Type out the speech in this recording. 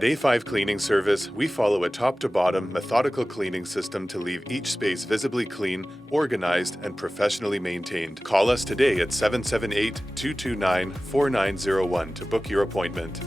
At A5 Cleaning Service, we follow a top-to-bottom, methodical cleaning system to leave each space visibly clean, organized, and professionally maintained. Call us today at 778-229-4901 to book your appointment.